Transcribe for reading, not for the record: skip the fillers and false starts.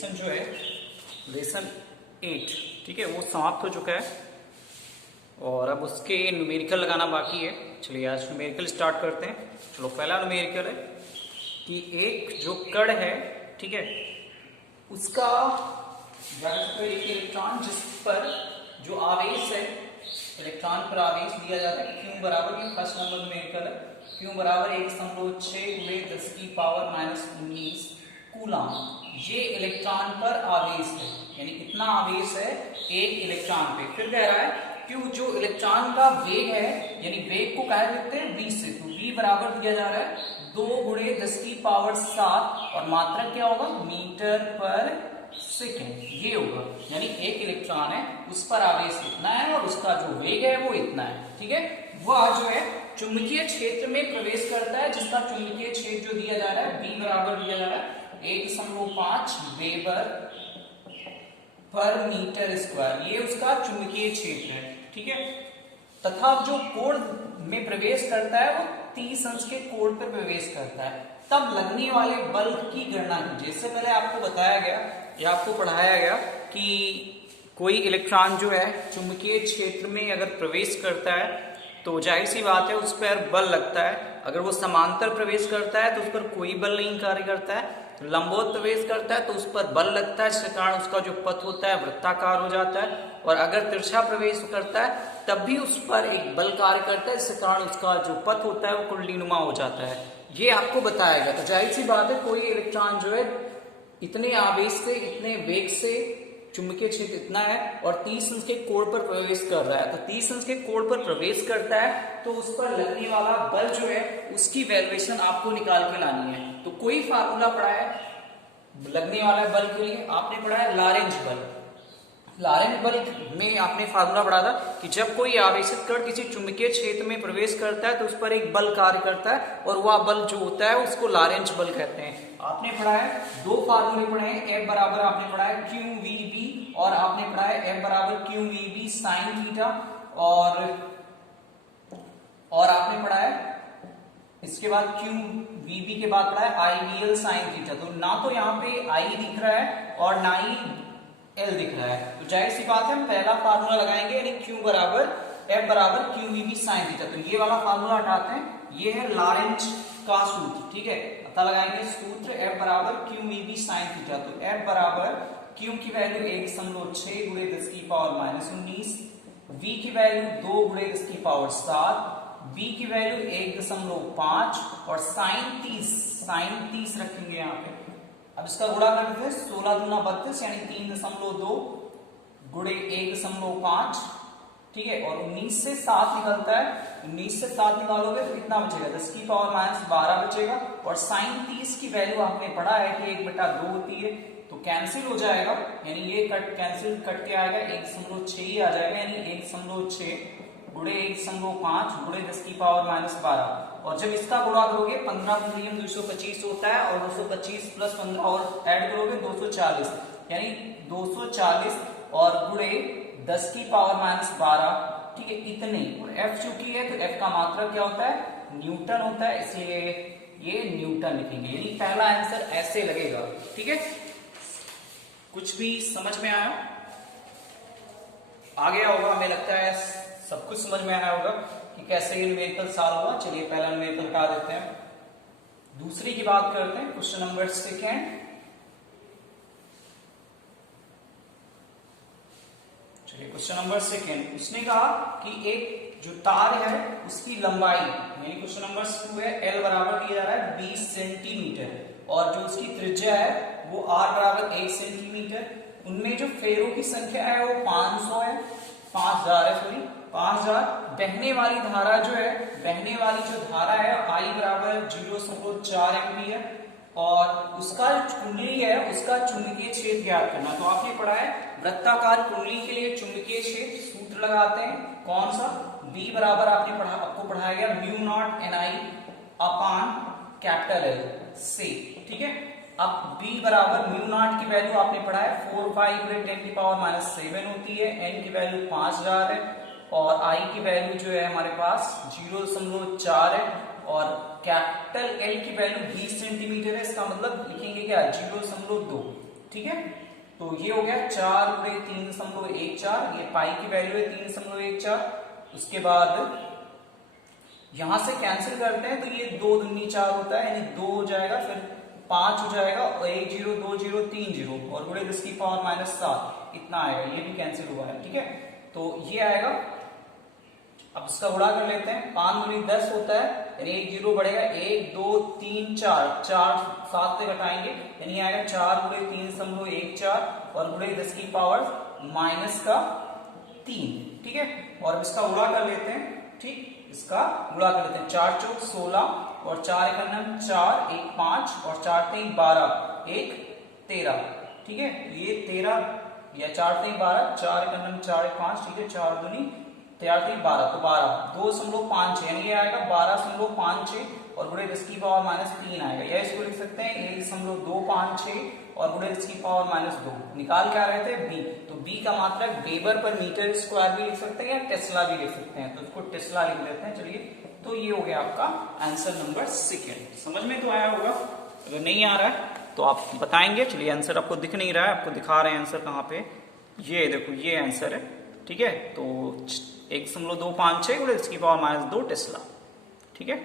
Lesson जो है lesson 8, ठीक है, वो समाप्त हो चुका है और अब उसके न्यूमेरिकल लगाना बाकी है। चलिए आज न्यूमेरिकल स्टार्ट करते हैं। चलो पहला न्यूमेरिकल है कि एक जो कण है, ठीक है, उसका एक इलेक्ट्रॉन जिस पर जो आवेश है, इलेक्ट्रॉन पर आवेश दिया जाता है क्यू बराबर, ये फर्स्ट नंबर न्यूमेरिकल है, क्यू बराबर 1.6 × 10⁻19 कूलम। ये इलेक्ट्रॉन पर आवेश है, यानी कितना आवेश है एक इलेक्ट्रॉन पे। फिर कह रहा है क्यू जो इलेक्ट्रॉन का वेग है, यानी वेग को क्या लिखते हैं v से, तो v बराबर दिया जा रहा है 2 × 10⁻7 और मात्रक क्या होगा मीटर पर सेकेंड, ये होगा। यानी एक इलेक्ट्रॉन है उस पर आवेश इतना है और उसका जो वेग है वो इतना है, ठीक है। वह जो है चुंबकीय क्षेत्र में प्रवेश करता है, जिसका चुंबकीय क्षेत्र जो दिया जा रहा है v बराबर दिया जा रहा है 1.5 वेबर पर मीटर स्क्वायर, ये उसका चुंबकीय क्षेत्र है, ठीक है। तथा जो कोण में प्रवेश करता है वो 30 अंश के कोण पर प्रवेश करता है, तब लगने वाले बल की गणना कीजिए। इससे पहले आपको बताया गया या आपको पढ़ाया गया कि कोई इलेक्ट्रॉन जो है चुंबकीय क्षेत्र में अगर प्रवेश करता है तो जाहिर सी बात है उस पर बल लगता है। अगर वो समांतर प्रवेश करता है तो उस पर कोई बल नहीं कार्य करता है, लंबवत प्रवेश करता है तो उस पर बल लगता है, जिसके कारण उसका जो पथ होता है वृत्ताकार हो जाता है। और अगर तिरछा प्रवेश करता है तब भी उस पर एक बल कार्य करता है, जिसके कारण उसका जो पथ होता है वो कुंडलीनुमा हो जाता है। ये आपको बताया गया। तो जाहिर सी बात है कोई इलेक्ट्रॉन जो है इतने आवेश से, इतने वेग से, चुंबकीय क्षेत्र इतना है और 30 अंश के कोण पर प्रवेश कर रहा है, तो 30 अंश के कोण पर प्रवेश करता है तो उस पर लगने वाला बल जो है उसकी वैल्यूएशन आपको निकाल के लानी है। तो कोई फार्मूला पढ़ा है लगने वाला बल के लिए, आपने पढ़ा है लॉरेंज बल। लॉरेंज बल में आपने फार्मूला पढ़ा था कि जब कोई आवेशित कण किसी चुंबकीय क्षेत्र में प्रवेश करता है तो उस पर एक बल कार्य करता है और वह बल जो होता है उसको लॉरेंज बल कहते हैं। आपने पढ़ा है दो फार्मूले पढ़े हैं, F बराबर आपने पढ़ा है QVB और आपने पढ़ा है F बराबर QVB साइन थीटा और आपने पढ़ा है इसके बाद QVB के बाद पढ़ा है IVL साइन थीटा। तो ना तो यहाँ पे I दिख रहा है और ना ही L दिख रहा है, तो जाहिर सी बात है हम पहला फार्मूला लगाएंगे, यानी Q बराबर F बराबर QVB साइन थीटा। तो ये वाला फार्मूला हटाते हैं, ये है लॉरेंज का सूत्र, ठीक है। पता लगाएंगे सूत्र F बराबर QVB साइन थीटा। तो F बराबर Q की वैल्यू 1.6 × 10⁻19, V की वैल्यू 2 × 10⁻7, B की वैल्यू 1.5 और साइन 30 रखेंगे यहाँ पे। अब इसका गुणा कर देते हैं, 16 दूना 32 यानी 3.2 गुणे 1.5, ठीक है। और 19 से 7 निकलता है, 19 से 7 निकालोगे तो कितना बचेगा 10⁻12 बचेगा। और साइन 30 की वैल्यू आपने पढ़ा है कि 1/2 होती है, तो कैंसिल हो जाएगा, यानी ये कैंसिल कट के आएगा 1.6 ही आ जाएगा, यानी 1.6 गुणे 1.5 गुणे 10⁻12। और जब इसका गुणा करोगे 15 × 225 होता है और 225 प्लस 15 और ऐड करोगे 240, यानी 240 और गुणे 10⁻12, ठीक है, इतने। और F चूंकि है तो F का मात्रक क्या होता है न्यूटन होता है, इसलिए ये न्यूटन लिखेंगे, यानी पहला आंसर ऐसे लगेगा, ठीक है। कुछ भी समझ में आया? आ गया होगा, हमें लगता है सब कुछ समझ में आया होगा कि कैसे ये न्यूमेरिकल सॉल्व हुआ। चलिए पहला न्यूमेरिकल हटा देते हैं, दूसरी की बात करते हैं। Question number 2। चलिए क्वेश्चन नंबर 2, उसने कहा कि एक जो तार है उसकी लंबाई, यानी क्वेश्चन नंबर 2 है, L बराबर दिया जा रहा है 20 सेंटीमीटर और जो उसकी त्रिज्या है वो R बराबर 1 सेंटीमीटर। उनमें जो फेरों की संख्या है वो 500 है, 5000 है, सॉरी 5000। बहने वाली धारा जो है, बहने वाली जो धारा है I बराबर 0.4 एम्पीयर और उसका कुंडली है उसका चुंबकीय क्षेत्र ज्ञात करना। तो आपने पढ़ा है वृत्ताकार कुंडली के लिए चुंबकीय क्षेत्र सूत्र लगाते हैं, कौन सा B बराबर आपको पढ़ाया गया μ0 Ni अपान कैपिटल L से, ठीक है। अब B बराबर μ0 की वैल्यू आपने पढ़ा है 4/5 × 10⁻7 होती है, N की वैल्यू 5000 है और I की वैल्यू जो है हमारे पास 0.4 है और कैपिटल L की वैल्यू 20 सेंटीमीटर है। इसका मतलब लिखेंगे क्या 0.2। ठीक है। तो ये हो गया 4×3.14, ये पाई की वैल्यू है 3.14। उसके बाद यहां से कैंसिल करते हैं तो ये 2 दूनी 4 होता है, यानी 2 हो जाएगा, फिर 5 हो जाएगा, और 1 0 2 0 3 0 और गुणे 10 की पावर -7 इतना आएगा, ये भी कैंसिल हुआ है। ठीक है, तो ये आएगा। अब इसका गुणा कर लेते हैं, 5 दूनी 10 होता है, यानी 1 0 बढ़ेगा, 1 2 3 4 4 7 से घटाएंगे, यानी आएगा 4×3.14 और गुणे 10 की पावर -3। ठीक है, और इसका गुणा कर लेते हैं। ठीक, इसका गुणा कर लेते हैं, 4 चौक 16 और 4 एकम 4, 1 5 और 4 3 12, 1 13। ठीक है, ये 13 या 4 3 12, 4 एकम 4 1 5। ठीक है, 4 दूनी 4 3 12, तो 12 2.56, यानी ये आएगा 12.56 और गुणे 10 की पावर -3 आएगा, या इसको लिख सकते हैं 1.256 और गुणे 10 की पावर -2। निकाल क्या रहे थे, बी, तो बी का मात्रक वेबर पर मीटर स्क्वायर भी लिख सकते हैं या टेस्ला भी लिख सकते हैं, तो इसको टेस्ला लिख देते हैं। चलिए, तो ये हो गया आपका आंसर नंबर 2। समझ में तो आया होगा, अगर नहीं आ रहा है तो आप बताएंगे। चलिए, आंसर आपको दिख नहीं रहा है, आपको दिखा रहे हैं आंसर कहाँ पे, ये देखो ये आंसर है। ठीक है, तो 1.256 गुणे 10 की पावर -2 टेस्ला। ठीक है।